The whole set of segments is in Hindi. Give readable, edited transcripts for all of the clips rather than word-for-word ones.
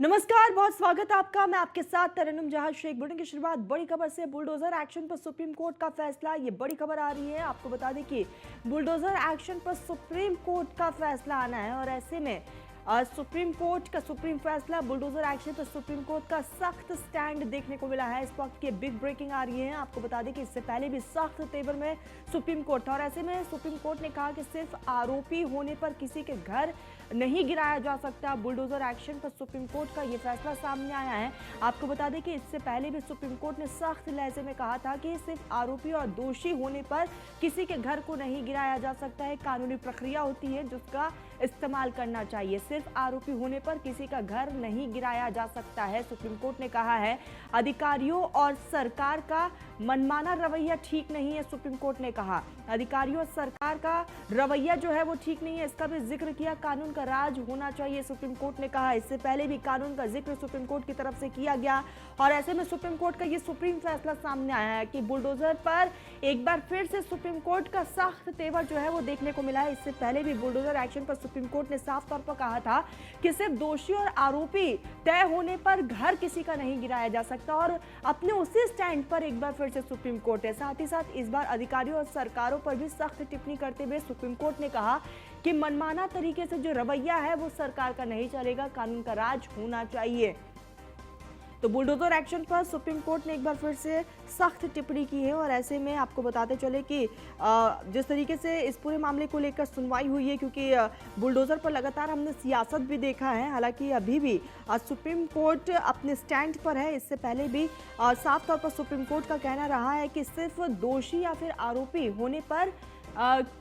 नमस्कार, बहुत स्वागत है आपका। मैं आपके साथ तरन्नुम जहां शेख। बुलेटिन की शुरुआत बड़ी खबर से। बुलडोजर एक्शन पर सुप्रीम कोर्ट का फैसला, ये बड़ी खबर आ रही है। आपको बता दें कि बुलडोजर एक्शन पर सुप्रीम कोर्ट का फैसला आना है और ऐसे में सुप्रीम कोर्ट का सुप्रीम फैसला, बुलडोजर एक्शन पर सुप्रीम कोर्ट का सख्त स्टैंड देखने को मिला है। इस वक्त की बिग ब्रेकिंग आ रही है। आपको बता दें कि इससे पहले भी सख्त तेवर में सुप्रीम कोर्ट था और ऐसे में सुप्रीम कोर्ट ने कहा कि सिर्फ आरोपी होने पर किसी के घर नहीं गिराया जा सकता। बुलडोजर एक्शन पर सुप्रीम कोर्ट का ये फैसला सामने आया है। आपको बता दें कि इससे पहले भी सुप्रीम कोर्ट ने सख्त लहजे में कहा था कि सिर्फ आरोपी और दोषी होने पर किसी के घर को नहीं गिराया जा सकता है। कानूनी प्रक्रिया होती है जिसका इस्तेमाल करना चाहिए। सिर्फ आरोपी होने पर किसी का घर नहीं गिराया जा सकता है। सुप्रीम कोर्ट ने कहा है अधिकारियों और सरकार का मनमाना रवैया ठीक नहीं है। सुप्रीम कोर्ट ने कहा अधिकारियों और सरकार का रवैया जो है वो ठीक नहीं है। इसका भी जिक्र किया। कानून का राज होना चाहिए, सुप्रीम कोर्ट ने कहा। इससे पहले भी कानून का जिक्र सुप्रीम कोर्ट की तरफ से किया गया और ऐसे में सुप्रीम कोर्ट का ये सुप्रीम फैसला सामने आया है कि बुलडोजर पर एक बार फिर से सुप्रीम कोर्ट का सख्त तेवर जो है वो देखने को मिला है। इससे पहले भी बुलडोजर एक्शन पर सुप्रीम कोर्ट ने साफ तौर पर कहा था कि सिर्फ दोषी और आरोपी तय होने पर घर किसी का नहीं गिराया जा सकता और अपने उसी स्टैंड पर एक बार फिर से सुप्रीम कोर्ट है। साथ ही साथ इस बार अधिकारियों और सरकारों पर भी सख्त टिप्पणी करते हुए सुप्रीम कोर्ट ने कहा कि मनमाना तरीके से जो रवैया है वो सरकार का नहीं चलेगा, कानून का राज होना चाहिए। तो बुलडोजर एक्शन पर सुप्रीम कोर्ट ने एक बार फिर से सख्त टिप्पणी की है और ऐसे में आपको बताते चले कि जिस तरीके से इस पूरे मामले को लेकर सुनवाई हुई है, क्योंकि बुलडोजर पर लगातार हमने सियासत भी देखा है। हालांकि अभी भी सुप्रीम कोर्ट अपने स्टैंड पर है। इससे पहले भी साफ तौर पर सुप्रीम कोर्ट का कहना रहा है कि सिर्फ दोषी या फिर आरोपी होने पर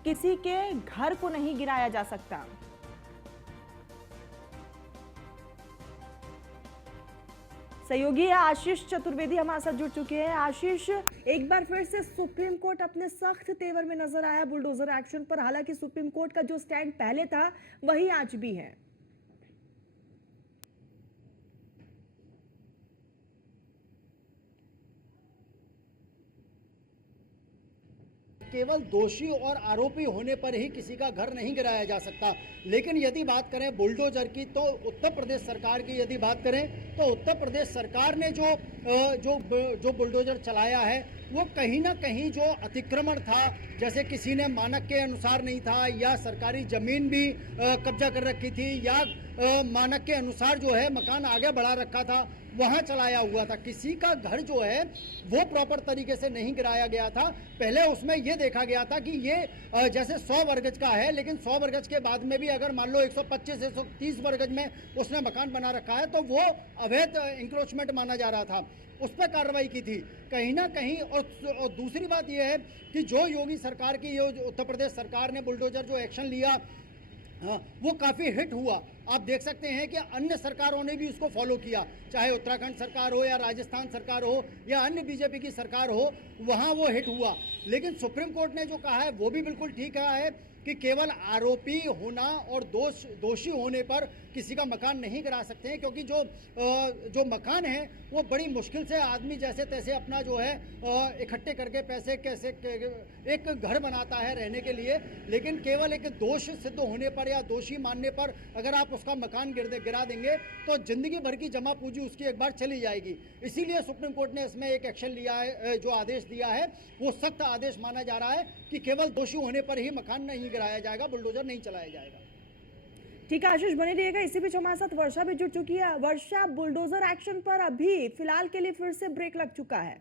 किसी के घर को नहीं गिराया जा सकता। सहयोगी आशीष चतुर्वेदी हमारे साथ जुड़ चुके हैं। आशीष, एक बार फिर से सुप्रीम कोर्ट अपने सख्त तेवर में नजर आया बुलडोजर एक्शन पर। हालांकि सुप्रीम कोर्ट का जो स्टैंड पहले था वही आज भी है। केवल दोषी और आरोपी होने पर ही किसी का घर नहीं गिराया जा सकता। लेकिन यदि बात करें बुलडोजर की, तो उत्तर प्रदेश सरकार की यदि बात करें तो उत्तर प्रदेश सरकार ने जो बुलडोजर चलाया है वो कहीं ना कहीं जो अतिक्रमण था, जैसे किसी ने मानक के अनुसार नहीं था या सरकारी जमीन भी कब्जा कर रखी थी या मानक के अनुसार जो है मकान आगे बढ़ा रखा था, वहाँ चलाया हुआ था। किसी का घर जो है वो प्रॉपर तरीके से नहीं गिराया गया था। पहले उसमें ये देखा गया था कि ये जैसे 100 वर्गज का है, लेकिन 100 वर्गज के बाद में भी अगर मान लो 125 130 वर्गज में उसने मकान बना रखा है तो वो अवैध इंक्रोचमेंट माना जा रहा था। उस पर कार्रवाई की थी कहीं ना कहीं। और दूसरी बात यह है कि जो योगी सरकार की, ये उत्तर प्रदेश सरकार ने बुलडोजर जो एक्शन लिया, हाँ, वो काफ़ी हिट हुआ। आप देख सकते हैं कि अन्य सरकारों ने भी उसको फॉलो किया, चाहे उत्तराखंड सरकार हो या राजस्थान सरकार हो या अन्य बीजेपी की सरकार हो, वहाँ वो हिट हुआ। लेकिन सुप्रीम कोर्ट ने जो कहा है वो भी बिल्कुल ठीक कहा है कि केवल आरोपी होना और दोषी होने पर किसी का मकान नहीं गिरा सकते हैं, क्योंकि जो मकान है वो बड़ी मुश्किल से आदमी जैसे तैसे अपना जो है इकट्ठे करके पैसे कैसे एक घर बनाता है रहने के लिए। लेकिन केवल एक दोष सिद्ध होने पर या दोषी मानने पर अगर आप उसका मकान गिरा देंगे तो जिंदगी भर की जमा पूंजी उसकी एक बार चली जाएगी। इसीलिए सुप्रीम कोर्ट ने इसमें एक एक्शन लिया है, जो आदेश दिया है वो सख्त आदेश माना जा रहा है कि केवल दोषी होने पर ही मकान नहीं गिराया जाएगा, बुलडोजर नहीं चलाया जाएगा। ठीक है आशीष, बने रहिएगा। इसी बीच हमारे साथ वर्षा भी जुड़ चुकी है। वर्षा, बुलडोजर एक्शन पर अभी फिलहाल के लिए फिर से ब्रेक लग चुका है।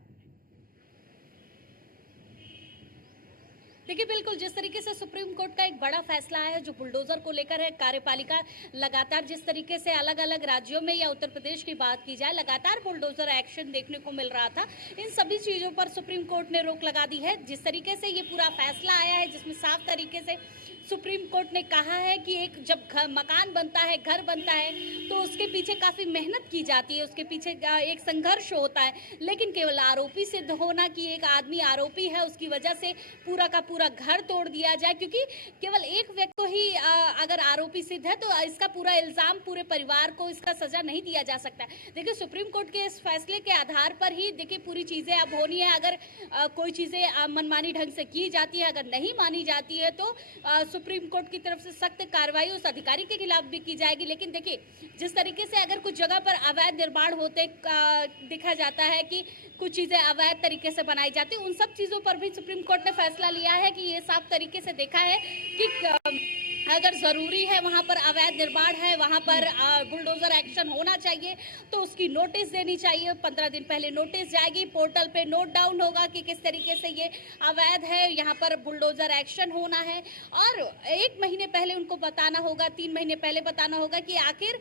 देखिए, बिल्कुल जिस तरीके से सुप्रीम कोर्ट का एक बड़ा फैसला है जो बुलडोजर को लेकर है, कार्यपालिका लगातार जिस तरीके से अलग अलग राज्यों में या उत्तर प्रदेश की बात की जाए लगातार बुलडोजर एक्शन देखने को मिल रहा था, इन सभी चीज़ों पर सुप्रीम कोर्ट ने रोक लगा दी है। जिस तरीके से ये पूरा फैसला आया है जिसमें साफ तरीके से सुप्रीम कोर्ट ने कहा है कि एक जब मकान बनता है, घर बनता है, तो उसके पीछे काफ़ी मेहनत की जाती है, उसके पीछे एक संघर्ष होता है। लेकिन केवल आरोपी सिद्ध होना कि एक आदमी आरोपी है उसकी वजह से पूरा का पूरा घर तोड़ दिया जाए, क्योंकि केवल एक व्यक्ति को ही अगर आरोपी सिद्ध है तो इसका पूरा इल्ज़ाम पूरे परिवार को इसका सज़ा नहीं दिया जा सकता। देखिए, सुप्रीम कोर्ट के इस फैसले के आधार पर ही देखिए पूरी चीज़ें अब होनी है। अगर कोई चीज़ें मनमानी ढंग से की जाती है, अगर नहीं मानी जाती है तो सुप्रीम कोर्ट की तरफ से सख्त कार्रवाई उस अधिकारी के खिलाफ भी की जाएगी। लेकिन देखिए, जिस तरीके से अगर कुछ जगह पर अवैध निर्माण होते देखा जाता है कि कुछ चीजें अवैध तरीके से बनाई जाती, उन सब चीजों पर भी सुप्रीम कोर्ट ने फैसला लिया है कि ये साफ तरीके से देखा है कि अगर जरूरी है वहां पर अवैध निर्माण है, वहां पर बुलडोजर एक्शन होना चाहिए, तो उसकी नोटिस देनी चाहिए। 15 दिन पहले नोटिस जाएगी, पोर्टल पे नोट डाउन होगा कि किस तरीके से ये अवैध है, यहाँ पर बुलडोजर एक्शन होना है। और 1 महीने पहले उनको बताना होगा, 3 महीने पहले बताना होगा कि आखिर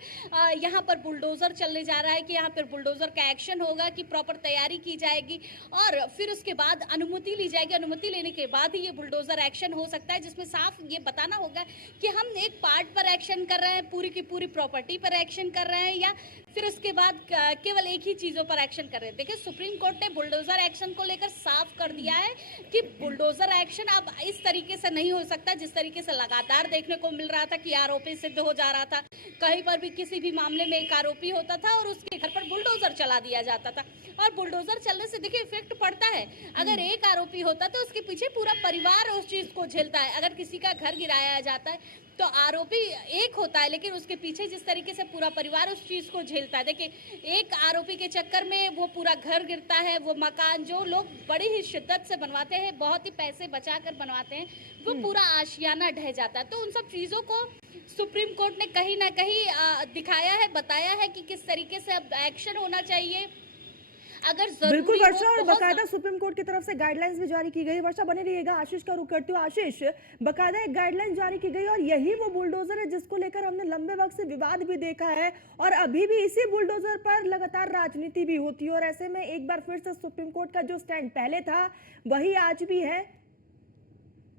यहाँ पर बुलडोजर चलने जा रहा है, कि यहाँ पर बुलडोजर का एक्शन होगा, कि प्रॉपर तैयारी की जाएगी और फिर उसके बाद अनुमति ली जाएगी। अनुमति लेने के बाद ही ये बुलडोजर एक्शन हो सकता है, जिसमें साफ ये बताना होगा कि हम एक पार्ट पर एक्शन कर रहे हैं, पूरी की पूरी प्रॉपर्टी पर एक्शन कर रहे हैं, या फिर उसके बाद केवल एक ही चीजों पर एक्शन कर रहे हैं। देखिए, सुप्रीम कोर्ट ने बुलडोजर एक्शन को लेकर साफ कर दिया है कि बुलडोजर एक्शन अब इस तरीके से नहीं हो सकता जिस तरीके से लगातार देखने को मिल रहा था कि आरोपी सिद्ध हो जा रहा था। कहीं पर भी किसी भी मामले में एक आरोपी होता था और उसके घर पर बुलडोजर चला दिया जाता था। और बुलडोजर चलने से देखिए इफेक्ट पड़ता है। अगर एक आरोपी होता तो उसके पीछे पूरा परिवार उस चीज को झेलता है। अगर किसी का घर गिराया जाता है तो आरोपी एक होता है, लेकिन उसके पीछे जिस तरीके से पूरा परिवार उस चीज को झेलता है। देखिए, एक आरोपी के चक्कर में वो पूरा घर गिरता है, वो मकान जो लोग बड़ी ही शिद्दत से बनवाते हैं, बहुत ही पैसे बचाकर बनवाते हैं, वो पूरा आशियाना ढह जाता है। तो उन सब चीजों को सुप्रीम कोर्ट ने कहीं ना कहीं दिखाया है, बताया है कि किस तरीके से अब एक्शन होना चाहिए। अगर बिल्कुल जरूरी वर्षा, और हो बकायदा सुप्रीम कोर्ट की तरफ से गाइडलाइंस भी जारी की गई। वर्षा बने रहिएगा, आशीष का रुख करती हूँ। आशीष, बकायदा एक गाइडलाइन जारी की गई और यही वो बुलडोजर है जिसको लेकर हमने लंबे वक्त से विवाद भी देखा है और अभी भी इसी बुलडोजर पर लगातार राजनीति भी होती है। और ऐसे में एक बार फिर से सुप्रीम कोर्ट का जो स्टैंड पहले था वही आज भी है।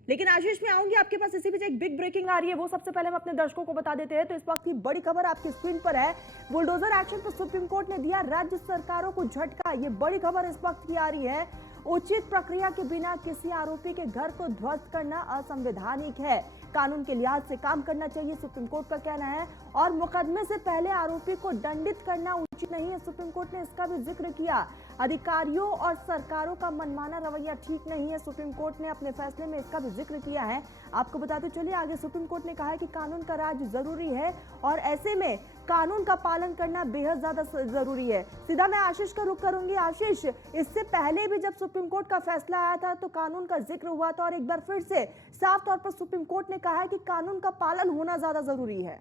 लेकिन आशीष, मैं आऊंगी आपके पास, इसी बीच एक बिग ब्रेकिंग आ रही है, वो सबसे पहले हम अपने दर्शकों को बता देते हैं। तो इस वक्त की बड़ी खबर आपकी स्क्रीन पर है। बुलडोजर एक्शन पर सुप्रीम कोर्ट ने दिया राज्य सरकारों को झटका। ये बड़ी खबर इस वक्त की आ रही है। उचित प्रक्रिया के बिना किसी आरोपी के घर को ध्वस्त करना असंवैधानिक है, कानून के लिहाज से काम करना चाहिए, सुप्रीम कोर्ट का कहना है। और मुकदमे से पहले आरोपी को दंडित करना उचित नहीं है, सुप्रीम कोर्ट ने इसका भी जिक्र किया। अधिकारियों और सरकारों का मनमाना रवैया ठीक नहीं है, सुप्रीम कोर्ट ने अपने फैसले में इसका भी जिक्र किया है। आपको बताते चलिए आगे, सुप्रीम कोर्ट ने कहा है कि कानून का राज जरूरी है और ऐसे में कानून का पालन करना बेहद ज्यादा जरूरी है। सीधा मैं आशीष का रुख करूंगी। आशीष, इससे पहले भी जब सुप्रीम कोर्ट का फैसला आया था तो कानून का जिक्र हुआ था और एक बार फिर से साफ तौर पर सुप्रीम कोर्ट ने कहा है कि कानून का पालन होना ज्यादा जरूरी है।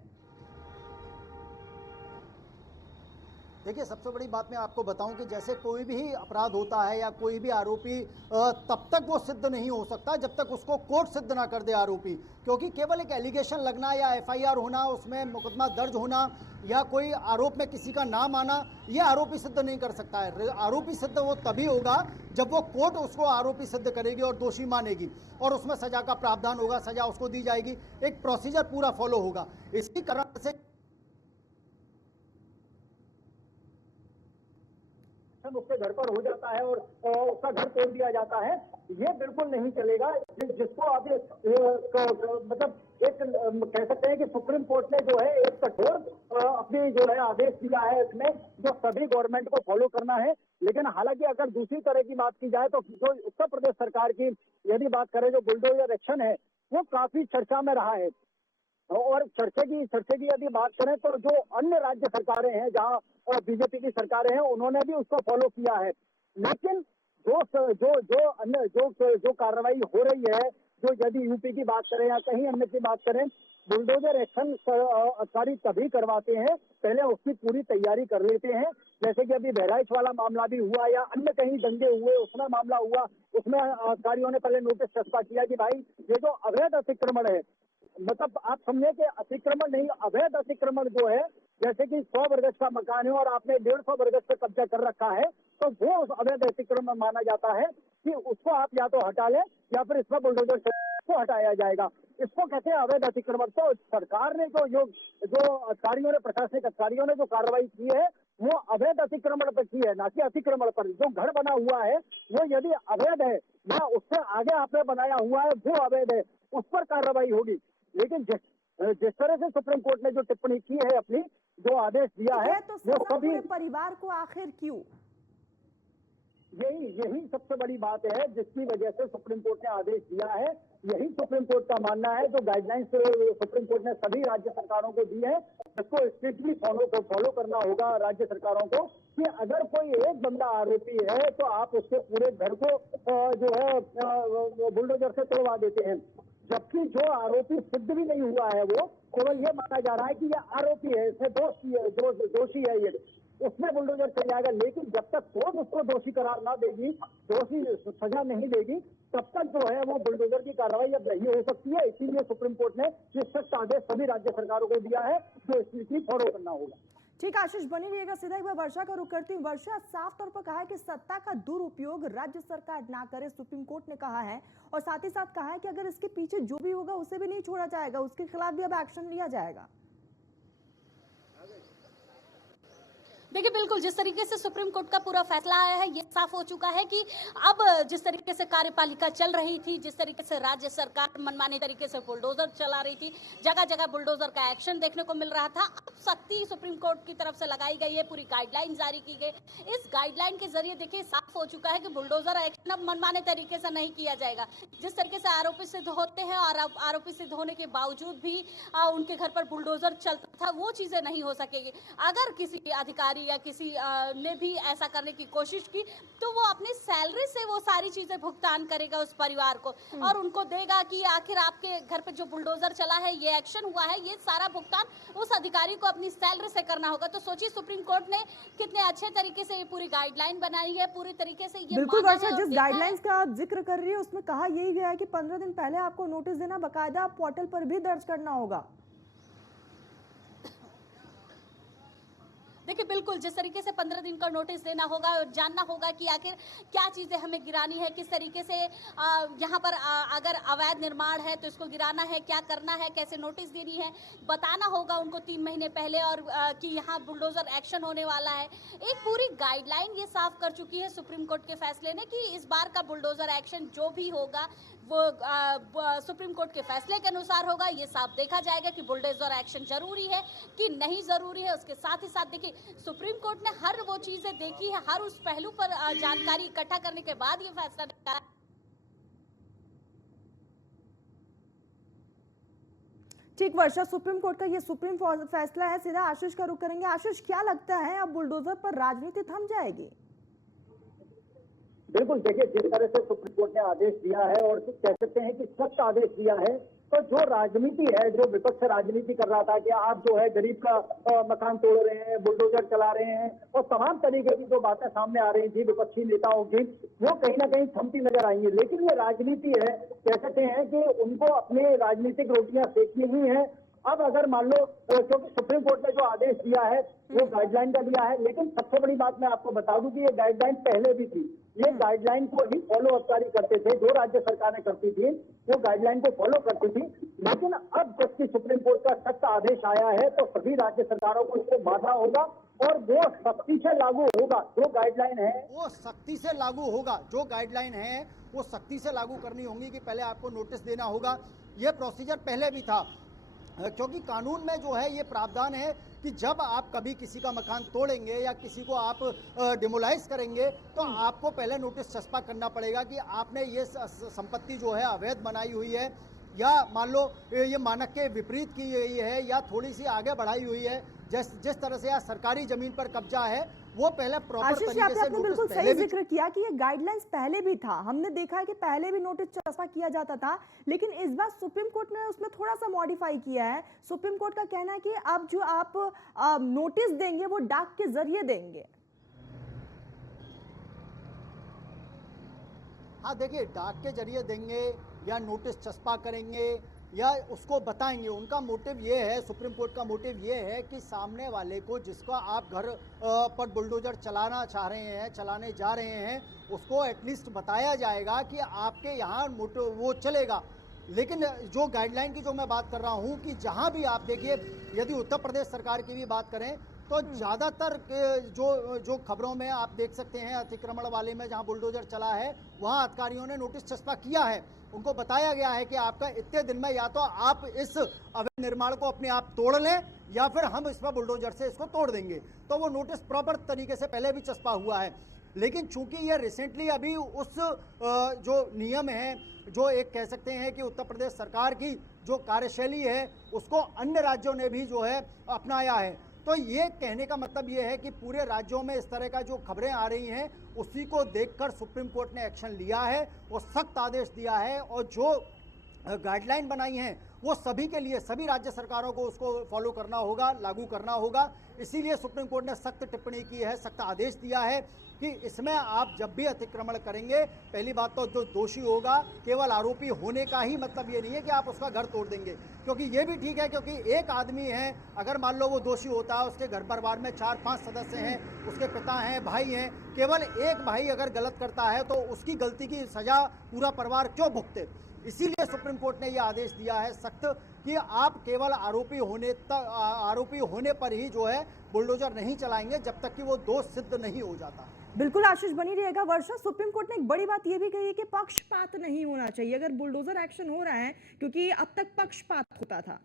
देखिए, सबसे बड़ी बात मैं आपको बताऊं कि जैसे कोई भी अपराध होता है या कोई भी आरोपी तब तक वो सिद्ध नहीं हो सकता जब तक उसको कोर्ट सिद्ध ना कर दे आरोपी। क्योंकि केवल एक एलिगेशन लगना या एफआईआर होना, उसमें मुकदमा दर्ज होना या कोई आरोप में किसी का नाम आना, ये आरोपी सिद्ध नहीं कर सकता है। आरोपी सिद्ध वो तभी होगा जब वो कोर्ट उसको आरोपी सिद्ध करेगी और दोषी मानेगी और उसमें सजा का प्रावधान होगा, सजा उसको दी जाएगी, एक प्रोसीजर पूरा फॉलो होगा। इसी कारण से उसके घर पर हो जाता है और उसका घर तोड़ दिया जाता है, ये बिल्कुल नहीं चलेगा। जिसको आप मतलब एक कह सकते हैं कि सुप्रीम कोर्ट ने जो है एक कठोर अपनी जो है आदेश दिया है, इसमें जो सभी गवर्नमेंट को फॉलो करना है। लेकिन हालांकि अगर दूसरी तरह की बात की जाए तो जो उत्तर प्रदेश सरकार की यदि बात करें, जो बुलडोजर एक्शन है वो काफी चर्चा में रहा है। और चर्चे की यदि बात करें तो जो अन्य राज्य सरकारें हैं जहां बीजेपी की सरकारें हैं, उन्होंने भी उसको फॉलो किया है। लेकिन जो कार्रवाई हो रही है, जो यदि यूपी की बात करें या कहीं अन्य की बात करें, बुलडोजर एक्शन अधिकारी तभी करवाते हैं, पहले उसकी पूरी तैयारी कर लेते हैं। जैसे कि अभी बहराइच वाला मामला भी हुआ या अन्य कहीं दंगे हुए, उसमें मामला हुआ, उसमें अधिकारियों ने पहले नोटिस चस्पा किया कि भाई ये जो अवैध अतिक्रमण है, मतलब आप समझे कि अतिक्रमण नहीं, अवैध अतिक्रमण जो है, जैसे कि 100 वर्गज का मकान है और आपने 150 वर्गज पे कब्जा कर रखा है, तो वो उस अवैध अतिक्रमण माना जाता है कि उसको आप या तो हटा लें या फिर इसमें बुलडोजर को हटाया जाएगा। इसको कहते हैं अवैध अतिक्रमण। तो सरकार ने जो अधिकारियों ने, प्रशासनिक अधिकारियों ने जो कार्रवाई की है वो अवैध अतिक्रमण पर की है, ना कि अतिक्रमण पर। जो घर बना हुआ है वो यदि अवैध है या उससे आगे आपने बनाया हुआ है वो अवैध है, उस पर कार्रवाई होगी। लेकिन जिस तरह से सुप्रीम कोर्ट ने जो टिप्पणी की है, अपनी जो आदेश दिया है, तो वो सभी पूरे परिवार को आखिर क्यों? यही सबसे बड़ी बात है जिसकी वजह से सुप्रीम कोर्ट ने आदेश दिया है। यही सुप्रीम कोर्ट का मानना है, जो गाइडलाइंस सुप्रीम कोर्ट ने सभी राज्य सरकारों को दी है, जिसको स्ट्रिक्टली फॉलो करना होगा राज्य सरकारों को, कि अगर कोई एक बंदा आरोपी है तो आप उसके पूरे घर को जो है बुलडोजर से तोड़वा देते हैं, जबकि जो आरोपी सिद्ध भी नहीं हुआ है, वो केवल ये माना जा रहा है कि ये आरोपी है, इसमें दोषी है, ये उसमें बुलडोजर चल जाएगा। लेकिन जब तक कोर्ट उसको दोषी करार ना देगी, दोषी सजा नहीं देगी, तब तक जो है वो बुलडोजर की कार्रवाई अब नहीं हो सकती है। इसीलिए सुप्रीम कोर्ट ने ये सख्त आदेश सभी राज्य सरकारों को दिया है, जो इसकी फॉलो करना होगा। ठीक है आशीष, बनी रहिएगा। सीधा एक बार वर्षा का रुख करती हूँ। वर्षा, साफ तौर पर कहा है कि सत्ता का दुरुपयोग राज्य सरकार ना करे, सुप्रीम कोर्ट ने कहा है, और साथ ही साथ कहा है कि अगर इसके पीछे जो भी होगा उसे भी नहीं छोड़ा जाएगा, उसके खिलाफ भी अब एक्शन लिया जाएगा। देखिए बिल्कुल, जिस तरीके से सुप्रीम कोर्ट का पूरा फैसला आया है, ये साफ हो चुका है कि अब जिस तरीके से कार्यपालिका चल रही थी, जिस तरीके से राज्य सरकार मनमाने तरीके से बुलडोजर चला रही थी, जगह जगह बुलडोजर का एक्शन देखने को मिल रहा था, अब सख्ती सुप्रीम कोर्ट की तरफ से लगाई गई है, पूरी गाइडलाइन जारी की गई। इस गाइडलाइन के जरिए देखिए साफ हो चुका है कि बुलडोजर एक्शन अब मनमाने तरीके से नहीं किया जाएगा। जिस तरीके से आरोपी सिद्ध होते हैं और आरोपी सिद्ध होने के बावजूद भी उनके घर पर बुलडोजर चलता था, वो चीजें नहीं हो सकेगी। अगर किसी अधिकारी या किसी ने भी ऐसा करने की कोशिश की तो वो अपनी सैलरी से वो सारी चीजें भुगतान करेगा उस परिवार को, और उनको देगा कि आखिर आपके घर पे जो बुलडोजर चला है, ये एक्शन हुआ है, ये सारा भुगतान उस अधिकारी को अपनी सैलरी से करना होगा। तो सोचिए सुप्रीम कोर्ट ने कितने अच्छे तरीके से ये पूरी गाइडलाइन बनाई है, पूरी तरीके से ये बिल्कुल वर्षा, जिस गाइडलाइंस का आप जिक्र कर रही है उसमें कहा यही गया है कि 15 दिन पहले आपको नोटिस देना, बाकायदा पोर्टल पर भी दर्ज करना होगा। देखिए बिल्कुल, जिस तरीके से 15 दिन का नोटिस देना होगा और जानना होगा कि आखिर क्या चीज़ें हमें गिरानी है, किस तरीके से यहाँ पर अगर अवैध निर्माण है तो इसको गिराना है, क्या करना है, कैसे नोटिस देनी है, बताना होगा उनको 3 महीने पहले, और कि यहाँ बुलडोजर एक्शन होने वाला है। एक पूरी गाइडलाइन ये साफ कर चुकी है सुप्रीम कोर्ट के फैसले ने कि इस बार का बुलडोजर एक्शन जो भी होगा वो सुप्रीम कोर्ट के फैसले के अनुसार होगा। ये साफ देखा जाएगा कि बुलडोजर एक्शन जरूरी है कि नहीं जरूरी है। उसके साथ ही साथ देखिए सुप्रीम कोर्ट ने हर वो चीजें देखी है, हर उस पहलू पर जानकारी इकट्ठा करने के बाद ये फैसला निकाला। ठीक वर्षा, सुप्रीम कोर्ट का ये सुप्रीम फैसला है। सीधा आशीष का रुख करेंगे। आशीष, क्या लगता है अब बुलडोजर पर राजनीति थम जाएगी? बिल्कुल, देखिए जिस तरह से सुप्रीम कोर्ट ने आदेश दिया है, और कह सकते हैं कि सख्त आदेश दिया है, तो जो राजनीति है, जो विपक्ष राजनीति कर रहा था कि आप जो है गरीब का मकान तोड़ रहे हैं, बुलडोजर चला रहे हैं, और तमाम तरीके की जो बातें सामने आ रही थी विपक्षी नेताओं की, वो कहीं ना कहीं थमती नजर आई है। लेकिन ये राजनीति है, कह सकते हैं कि उनको अपनी राजनीतिक रोटियां सेकनी हुई है। अब अगर मान लो, क्योंकि सुप्रीम कोर्ट ने जो आदेश दिया है वो गाइडलाइन का दिया है, लेकिन सबसे बड़ी बात मैं आपको बता दूं कि ये गाइडलाइन पहले भी थी। ये गाइडलाइन को ही फॉलो अप करते थे, जो राज्य सरकारें करती थी वो गाइडलाइन को फॉलो करती थी। लेकिन अब जबकि सुप्रीम कोर्ट का सख्त आदेश आया है तो सभी राज्य सरकारों को इसको मानना होगा, और वो सख्ती से लागू होगा। जो गाइडलाइन है वो सख्ती से लागू होगा, जो गाइडलाइन है वो सख्ती से लागू करनी होगी कि पहले आपको नोटिस देना होगा। ये प्रोसीजर पहले भी था, क्योंकि कानून में जो है ये प्रावधान है कि जब आप कभी किसी का मकान तोड़ेंगे या किसी को आप डिमोलाइज करेंगे तो आपको पहले नोटिस चस्पा करना पड़ेगा कि आपने ये संपत्ति जो है अवैध बनाई हुई है, या मान लो ये मानक के विपरीत की गई है, या थोड़ी सी आगे बढ़ाई हुई है। जिस तरह से यहाँ सरकारी जमीन पर कब्जा है वो पहले प्रॉपर तरीके से आपने बिल्कुल सही जिक्र किया कि ये गाइडलाइंस पहले भी था। हमने देखा है कि पहले भी नोटिस चस्पा किया जाता था, लेकिन इस बार सुप्रीम कोर्ट ने उसमें थोड़ा सा मॉडिफाई किया है। सुप्रीम कोर्ट का कहना है कि अब जो आप नोटिस देंगे वो डाक के जरिए देंगे। हाँ देखिए, डाक के जरिए देंगे या नोटिस चस्पा करेंगे या उसको बताएंगे। उनका मोटिव ये है, सुप्रीम कोर्ट का मोटिव ये है कि सामने वाले को, जिसका आप घर पर बुलडोजर चलाना चाह रहे हैं, चलाने जा रहे हैं, उसको एटलीस्ट बताया जाएगा कि आपके यहाँ वो चलेगा। लेकिन जो गाइडलाइन की जो मैं बात कर रहा हूँ कि जहाँ भी आप देखिए, यदि उत्तर प्रदेश सरकार की भी बात करें तो ज़्यादातर जो खबरों में आप देख सकते हैं अतिक्रमण वाले में जहाँ बुलडोजर चला है वहाँ अधिकारियों ने नोटिस चस्पा किया है। उनको बताया गया है कि आपका इतने दिन में या तो आप इस अवैध निर्माण को अपने आप तोड़ लें या फिर हम इस पर बुलडोजर से इसको तोड़ देंगे। तो वो नोटिस प्रॉपर तरीके से पहले भी चस्पा हुआ है, लेकिन चूंकि ये रिसेंटली अभी उस जो नियम है, जो एक कह सकते हैं कि उत्तर प्रदेश सरकार की जो कार्यशैली है उसको अन्य राज्यों ने भी जो है अपनाया है। तो ये कहने का मतलब ये है कि पूरे राज्यों में इस तरह का जो खबरें आ रही हैं उसी को देखकर सुप्रीम कोर्ट ने एक्शन लिया है और सख्त आदेश दिया है, और जो गाइडलाइन बनाई हैं वो सभी के लिए, सभी राज्य सरकारों को उसको फॉलो करना होगा, लागू करना होगा। इसीलिए सुप्रीम कोर्ट ने सख्त टिप्पणी की है, सख्त आदेश दिया है कि इसमें आप जब भी अतिक्रमण करेंगे, पहली बात तो जो दोषी होगा, केवल आरोपी होने का ही मतलब ये नहीं है कि आप उसका घर तोड़ देंगे, क्योंकि ये भी ठीक है, क्योंकि एक आदमी है, अगर मान लो वो दोषी होता है, उसके घर परिवार में 4-5 सदस्य हैं, उसके पिता हैं, भाई हैं, केवल एक भाई अगर गलत करता है तो उसकी गलती की सजा पूरा परिवार क्यों भुगते। इसीलिए सुप्रीम कोर्ट ने यह आदेश दिया है सख्त कि आप केवल आरोपी होने पर ही जो है बुलडोजर नहीं चलाएंगे जब तक कि वो दोष सिद्ध नहीं हो जाता। बिल्कुल आशीष, बनी रहेगा। वर्षा, सुप्रीम कोर्ट ने एक बड़ी बात यह भी कही है कि पक्षपात नहीं होना चाहिए अगर बुलडोजर एक्शन हो रहा है, क्योंकि अब तक पक्षपात होता था।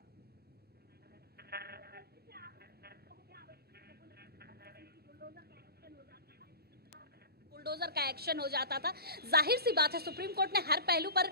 बुलडोजर का एक्शन हो जाता था। जाहिर सी बात है सुप्रीम कोर्ट ने हर पहलू पर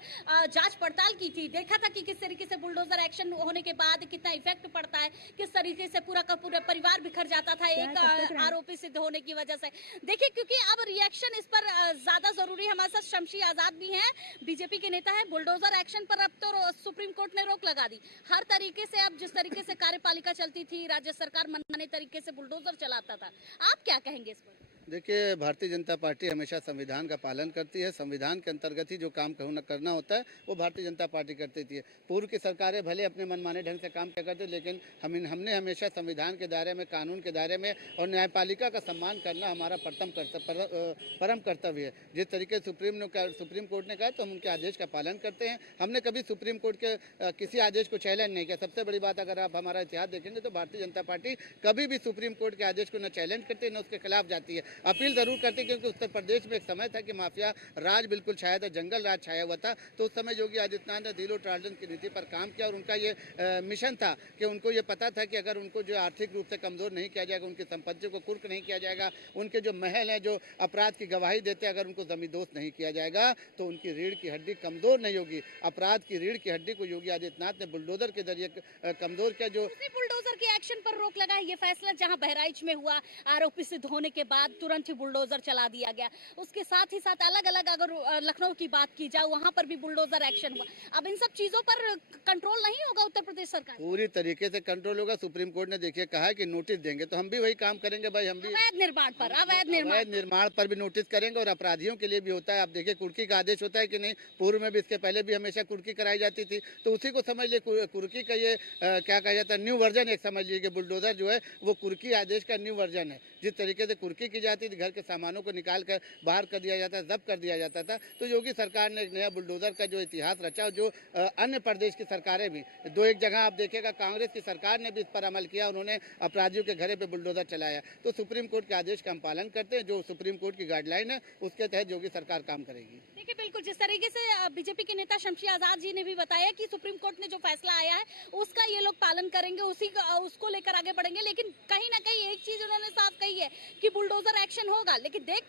जांच पड़ताल की थी, देखा था कि किस तरीके से बुलडोजर एक्शन होने के बाद कितना इफेक्ट पड़ता है, किस तरीके से पूरा का पूरा परिवार बिखर जाता था एक आरोपी सिद्ध होने की वजह से। देखिए, क्योंकि अब रिएक्शन इस पर ज्यादा जरूरी है। हमारे साथ शमशी आजाद भी हैं, बीजेपी के नेता हैं। बुलडोजर एक्शन पर अब तो सुप्रीम कोर्ट ने रोक लगा दी। हर तरीके से अब जिस तरीके से कार्यपालिका चलती थी, राज्य सरकार मनमाने तरीके से बुलडोजर चलाता था, आप क्या कहेंगे इस पर? देखिए, भारतीय जनता पार्टी हमेशा संविधान का पालन करती है। संविधान के अंतर्गत ही जो काम करना होता है वो भारतीय जनता पार्टी करती थी। पूर्व की सरकारें भले अपने मनमाने ढंग से काम किया करते, लेकिन हमने हमेशा संविधान के दायरे में, कानून के दायरे में और न्यायपालिका का सम्मान करना हमारा परम कर्तव्य है। जिस तरीके से सुप्रीम कोर्ट ने कहा तो हम उनके आदेश का पालन करते हैं। हमने कभी सुप्रीम कोर्ट के किसी आदेश को चैलेंज नहीं किया। सबसे बड़ी बात, अगर आप हमारा इतिहास देखेंगे तो भारतीय जनता पार्टी कभी भी सुप्रीम कोर्ट के आदेश को न चैलेंज करती है, न उसके खिलाफ जाती है। अपील जरूर करती, क्योंकि उत्तर प्रदेश में एक समय था कि माफिया राज बिल्कुल छाया था, जंगल राज छाया हुआ था। तो उस समय योगी आदित्यनाथ ने जीरो टॉलरेंस की नीति पर काम किया और उनका ये मिशन था कि उनको ये पता था कि अगर उनको जो आर्थिक रूप से कमजोर नहीं किया जाएगा, उनकी संपत्ति को कुर्क नहीं किया जाएगा, उनके जो महल हैं जो अपराध की गवाही देते हैं, अगर उनको जमींदोज नहीं किया जाएगा तो उनकी रीढ़ की हड्डी कमजोर नहीं होगी। अपराध की रीढ़ की हड्डी को योगी आदित्यनाथ ने बुलडोजर के जरिए कमजोर किया। जो बुलडोजर के एक्शन पर रोक लगा है, ये फैसला जहां बहराइच में हुआ, आरोपी सिद्ध होने के बाद तुरंत ही बुलडोजर चला दिया गया। उसके साथ ही साथ अलग अलग अगर लखनऊ की बात की जाए, वहां पर भी बुलडोजर एक्शन हुआ। अब इन सब चीजों पर कंट्रोल नहीं होगा उत्तर प्रदेश सरकार? पूरी तरीके से कंट्रोल होगा। सुप्रीम कोर्ट ने देखिए कहा है कि नोटिस देंगे, तो हम भी वही काम करेंगे भाई। हम भी अवैध निर्माण पर भी नोटिस करेंगे और अपराधियों के लिए भी होता है। आप देखिए, कुर्की का आदेश होता है कि नहीं, पूर्व में भी, इसके पहले भी हमेशा कुर्की कराई जाती थी, तो उसी को समझ लिए। कुर्की का ये क्या कहा जाता है, न्यू वर्जन एक समझ लीजिए कि बुलडोजर जो है वो कुर्की आदेश का न्यू वर्जन है। जिस तरीके से कुर्की की जाती थी, घर के सामानों को निकाल कर बाहर कर दिया जाता, जब्त कर दिया जाता था, तो योगी सरकार ने एक नया बुलडोजर का जो इतिहास रचा, जो अन्य प्रदेश की सरकारें भी, दो एक जगह आप देखिएगा कांग्रेस की सरकार ने भी इस पर अमल किया, उन्होंने अपराधियों के घरे पे बुलडोजर चलाया। तो सुप्रीम कोर्ट के आदेश का हम पालन करते हैं। जो सुप्रीम कोर्ट की गाइडलाइन है उसके तहत योगी सरकार काम करेगी। देखिए, बिल्कुल जिस तरीके से बीजेपी के नेता शमशी आजाद जी ने भी बताया कि सुप्रीम कोर्ट ने जो फैसला आया है उसका ये लोग पालन करेंगे, उसको लेकर आगे बढ़ेंगे। लेकिन कहीं ना कहीं एक चीज उन्होंने साफ कही है कि बुलडोजर एक्शन होगा, लेकिन देख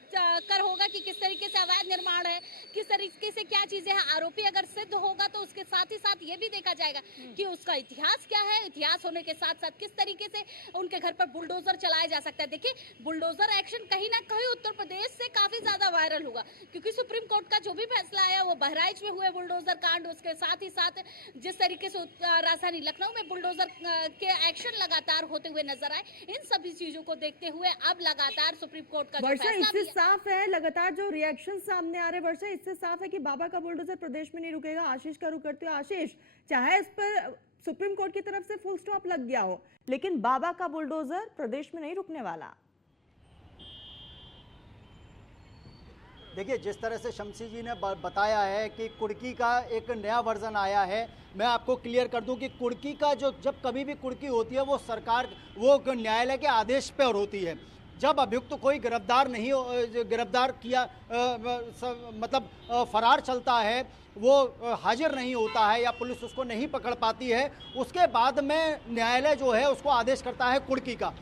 कर होगा कि किस तरीके से अवैध निर्माण है, किस तरीके से क्या चीजें हैं। आरोपी अगर सिद्ध होगा तो उसके साथ ही साथ ये भी देखा जाएगा कि उसका इतिहास क्या है, इतिहास होने के साथ साथ किस तरीके से उनके घर पर बुलडोजर चलाया जा सकता है। देखिए, बुलडोजर एक्शन कहीं ना कहीं उत्तर प्रदेश से काफी ज्यादा वायरल हुआ, क्योंकि सुप्रीम कोर्ट का जो भी फैसला आया वो बहराइच में हुए बुलडोजर कांड, उसके साथ ही साथ जिस तरीके से राजधानी लखनऊ में बुलडोजर के एक्शन लगातार होते हुए नजर आए, इन सभी चीजों को देखते हुए अब लगातार सुप्रीम कोर्ट का जो फैसला इससे साफ है, लगातार जो रिएक्शन सामने आ रहे हैं वर्षा, इससे साफ है कि बाबा का बुलडोजर प्रदेश में नहीं रुकेगा। आशीष का रुख करते हो। आशीष, चाहे इस पर सुप्रीम कोर्ट की तरफ से फुल स्टॉप लग गया हो, लेकिन बाबा का बुलडोजर प्रदेश में नहीं रुकने वाला। देखिए, जिस तरह से शमशी जी ने बताया है कि कुर्की का एक नया वर्जन आया है, मैं आपको क्लियर कर दूं कि कुर्की का जो, जब कभी भी कुर्की होती है वो सरकार, वो न्यायालय के आदेश पर होती है। जब अभियुक्त कोई गिरफ्तार किया मतलब फरार चलता है, वो हाजिर नहीं होता है या पुलिस उसको नहीं पकड़ पाती है, उसके बाद में न्यायालय जो है उसको आदेश करता है कुर्की का।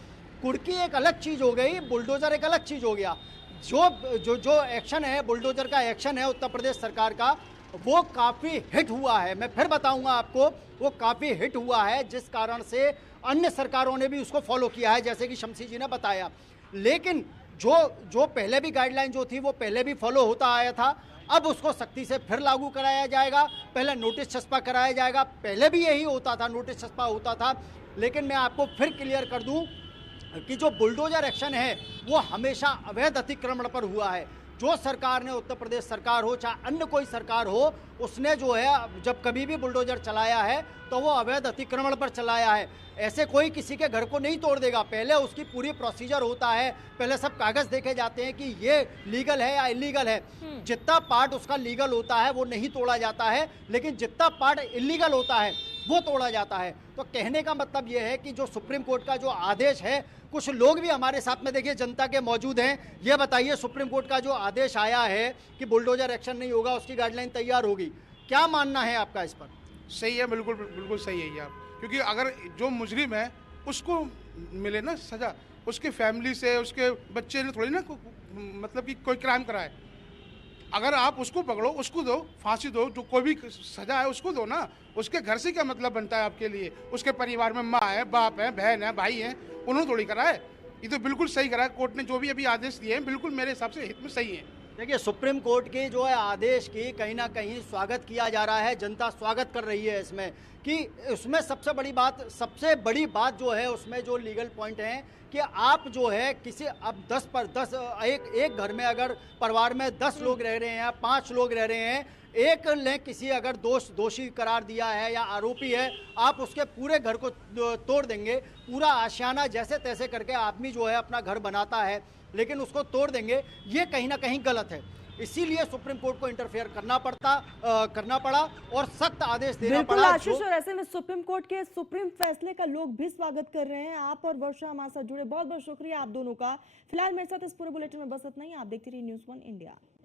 कुर्की एक अलग चीज़ हो गई, बुलडोजर एक अलग चीज़ हो गया। जो एक्शन है, बुलडोजर का एक्शन है उत्तर प्रदेश सरकार का, वो काफ़ी हिट हुआ है। मैं फिर बताऊंगा आपको, वो काफ़ी हिट हुआ है, जिस कारण से अन्य सरकारों ने भी उसको फॉलो किया है, जैसे कि शमसी जी ने बताया। लेकिन जो पहले भी गाइडलाइन जो थी वो पहले भी फॉलो होता आया था, अब उसको सख्ती से फिर लागू कराया जाएगा। पहले नोटिस छपा कराया जाएगा, पहले भी यही होता था, नोटिस छपा होता था। लेकिन मैं आपको फिर क्लियर कर दूं कि जो बुलडोजर एक्शन है वो हमेशा अवैध अतिक्रमण पर हुआ है। जो सरकार ने, उत्तर प्रदेश सरकार हो चाहे अन्य कोई सरकार हो, उसने जो है जब कभी भी बुलडोजर चलाया है तो वो अवैध अतिक्रमण पर चलाया है। ऐसे कोई किसी के घर को नहीं तोड़ देगा, पहले उसकी पूरी प्रोसीजर होता है, पहले सब कागज देखे जाते हैं कि ये लीगल है या इलीगल है। जितना पार्ट उसका लीगल होता है वो नहीं तोड़ा जाता है, लेकिन जितना पार्ट इलीगल होता है वो तोड़ा जाता है। तो कहने का मतलब ये है कि जो सुप्रीम कोर्ट का जो आदेश है, कुछ लोग भी हमारे साथ में देखिए जनता के मौजूद हैं। ये बताइए, सुप्रीम कोर्ट का जो आदेश आया है कि बुलडोजर एक्शन नहीं होगा, उसकी गाइडलाइन तैयार होगी, क्या मानना है आपका इस पर? सही है, बिल्कुल बिल्कुल सही है ये आप, क्योंकि अगर जो मुजरिम है उसको मिले ना सजा, उसके फैमिली से, उसके बच्चे ने थोड़ी ना मतलब कि कोई क्राइम करा है। अगर आप उसको पकड़ो, उसको दो फांसी दो, जो कोई भी सजा है उसको दो ना। उसके घर से क्या मतलब बनता है आपके लिए? उसके परिवार में माँ है, बाप है, बहन है, भाई है, उन्होंने थोड़ी करा है। ये तो बिल्कुल सही करा है कोर्ट ने, जो भी अभी आदेश दिए हैं बिल्कुल मेरे हिसाब से हित में सही है। देखिए, सुप्रीम कोर्ट के जो है आदेश की कहीं ना कहीं स्वागत किया जा रहा है, जनता स्वागत कर रही है इसमें, कि उसमें सबसे बड़ी बात जो है उसमें जो लीगल पॉइंट है कि आप जो है किसी, अब 10 पर 10 एक घर में अगर परिवार में 10 लोग रह रहे हैं, 5 लोग रह रहे हैं, एक ने किसी अगर दोषी करार दिया है या आरोपी है, आप उसके पूरे घर को तोड़ देंगे। पूरा आशियाना जैसे तैसे करके आदमी जो है अपना घर बनाता है, लेकिन उसको तोड़ देंगे, ये कहीं ना कहीं गलत है। इसीलिए सुप्रीम कोर्ट को इंटरफेयर करना पड़ा और सख्त आदेश देना बिल्कुल पड़ा। आशीष, और ऐसे में सुप्रीम कोर्ट के सुप्रीम फैसले का लोग भी स्वागत कर रहे हैं। आप और वर्षा हमारे साथ जुड़े, बहुत बहुत शुक्रिया आप दोनों का। फिलहाल मेरे साथ इस पूरे बुलेटिन में बस इतना ही। आप देखते रहिए न्यूज़ 1 इंडिया।